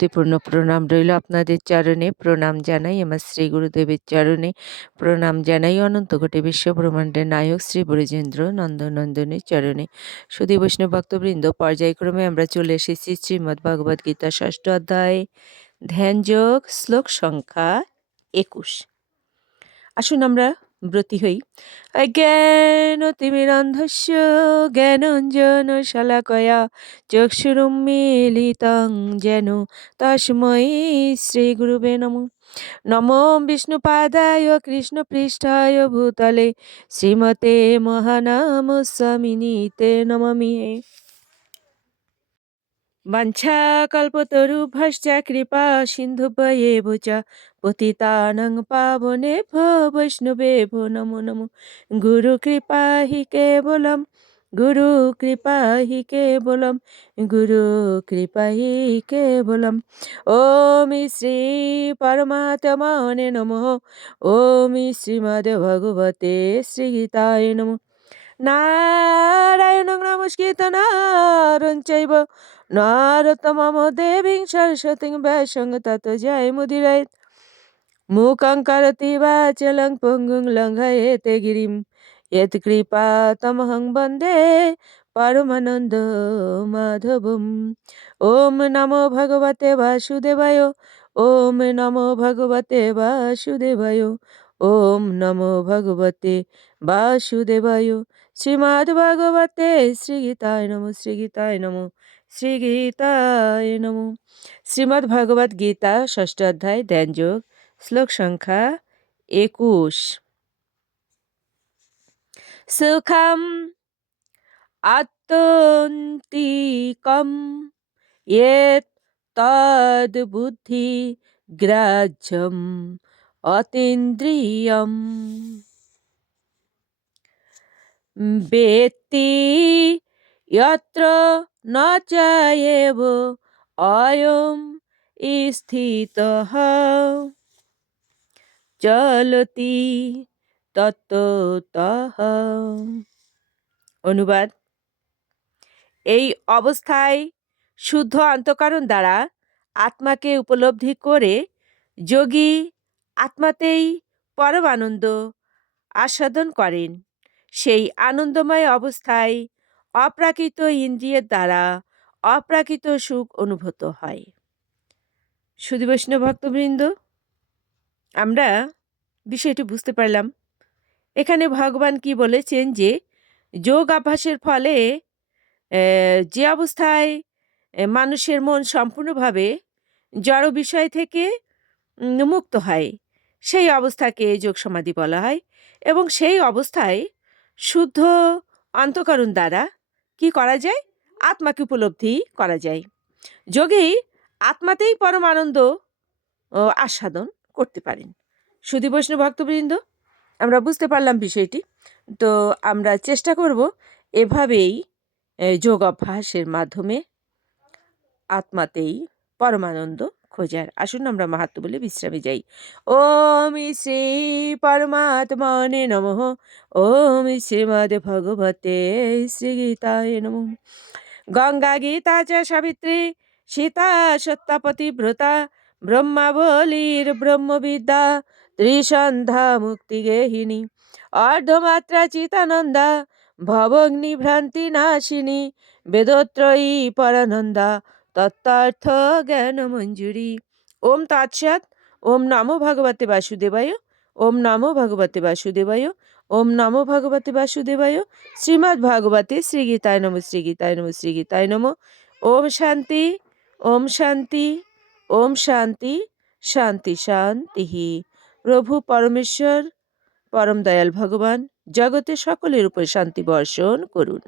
ভক্তিপূর্ণ প্রণাম রইল আপনাদের চরণে। প্রণাম জানাই আমার শ্রী গুরুদেবের চরণে। প্রণাম জানাই অনন্ত কোটি বিশ্বব্রহ্মাণ্ডের নায়ক শ্রী ব্রজেন্দ্র নন্দনন্দনের চরণে। সুধী বৈষ্ণব ভক্তবৃন্দ, পর্যায়ক্রমে আমরা চলে এসেছি শ্রীমদ্ ভগবদ্ গীতা ৬ষ্ঠ অধ্যায়, ধ্যানযোগ, শ্লোক সংখ্যা ২১। আসুন আমরা ব্রতী হই। অজ্ঞানতিমিরান্ধস্য জ্ঞানাঞ্জনশলাকয়া চক্ষুরুন্মীলিतं যেন তস্मै শ্রীগুরুবে নমঃ। নমো বিষ্ণুপাদায় কৃষ্ণপৃষ্ঠায় ভূতলে শ্রীমতে মহানামস্বামিনীতে নমামি। বাঞ্ছাকল্পতরুভ্যশ্চ কৃপা সিন্ধুভ্যেব চ পতিতানাং পাবনেভ্যো বৈষ্ণবেভ্যো নমো নমো। গুরু কৃপা হি কেবলম, গুরু কৃপা হি কেবলম, গুরু কৃপা হি কেবলম। ওম শ্রী পরমাত্মনে নমঃ। ওম শ্রীমদ্ ভগবতে শ্রীগীতায় নমঃ। নারায়ণং নমস্কৃত্য নরং চৈব নরোত্তমং দেবীং সরস্বতীং ব্যাসং ততো জয়মুদীরয়েৎ। মূকং করোতি বাচালং পঙ্গুং লঙ্ঘয়েতে গিরিম यत्कृपातमहं वन्दे परमानन्दमाधवम्। ॐ नमो भगवते वासुदेवाय। ॐ नमो भगवते वासुदेवाय। ॐ नमो भगवते वासुदेवाय। श्रीमद्भगवते श्रीगीताय नमः। श्रीगीताय नमः। শ্রীগীতায় নমঃ। শ্রীমদ্ ভগবদ্ গীতা ৬ষ্ঠ অধ্যায়, ধ্যানযোগ, শ্লোক সংখ্যা ২১। সুখম আত্যন্তিকম ইয়েত তদ্বুদ্ধি গ্রাহ্যম অতীন্দ্রিয়ম বেত্তি যত্র ন চায়েব অয়ং স্থিতঃ চলতি তত্ত্বতঃ। অনুবাদ: এই অবস্থায় শুদ্ধ অন্তঃকরণ দ্বারা আত্মাকে উপলব্ধি করে যোগী আত্মাতেই পরম আনন্দ আস্বাদন করেন। সেই আনন্দময় অবস্থায় অপ্রাকৃত ইন্দ্রিয়ের দ্বারা অপ্রাকৃত সুখ অনুভূত হয়। সুধী বৈষ্ণব ভক্তবৃন্দ, আমরা বিষয়টি বুঝতে পারলাম। এখানে ভগবান কি বলেছেন যে যোগ অভ্যাসের ফলে যে অবস্থায় মানুষের মন সম্পূর্ণভাবে জড় বিষয় থেকে মুক্ত হয়, সেই অবস্থাকে যোগ সমাধি বলা হয়। এবং সেই অবস্থায় শুদ্ধ অন্তঃকরণ দ্বারা কি করা যায়? আত্মাকে উপলব্ধি করা যায়। যোগী আত্মাতেই পরম আনন্দ আস্বাদন করতে পারেন। সুধী বৈষ্ণব ভক্তবৃন্দ, আমরা বুঝতে পারলাম বিষয়টি। তো আমরা চেষ্টা করব এভাবেই যোগ অভ্যাসের মাধ্যমে আত্মাতেই পরমানন্দ খোঁজার। আসুন আমরা মাহাত্ম্য বলে বিশ্রামে যাই। ওম শ্রী পরমাত্মনে নমঃ। ওম শ্রীমদ্ ভগবতে শ্রীগীতায় নমঃ। গঙ্গা গীতা চ সাবিত্রী সীতা সত্যপতিব্রতা ব্রহ্মাবলীর ব্রহ্মবিদ্যা ত্রিসন্ধ্যা মুক্তিগেহিনী অর্ধমাত্রা চিতানন্দা ভবগ্নিভ্রান্তি নাশিনী বেদত্রয়ী পরানন্দা তত্ত্বার্থ জ্ঞান মঞ্জুরি। ওম তৎসৎ। ওম নমো ভগবতে বাসুদেবায়। ওম নমো ভগবতে বাসুদেবায়। ওম নমো ভগবতে বাসুদেবায়। শ্রীমদ্ ভাগবতে শ্রীগীতায় নমঃ। শ্রীগীতায় নমঃ। শ্রীগীতায় নমঃ। ওম শান্তি। ওম শান্তি। ওম শান্তি। শান্তি শান্তিঃ। প্রভু পরমেশ্বর পরম দয়াল ভগবান জগতে সকলের উপর শান্তি বর্ষণ করুন।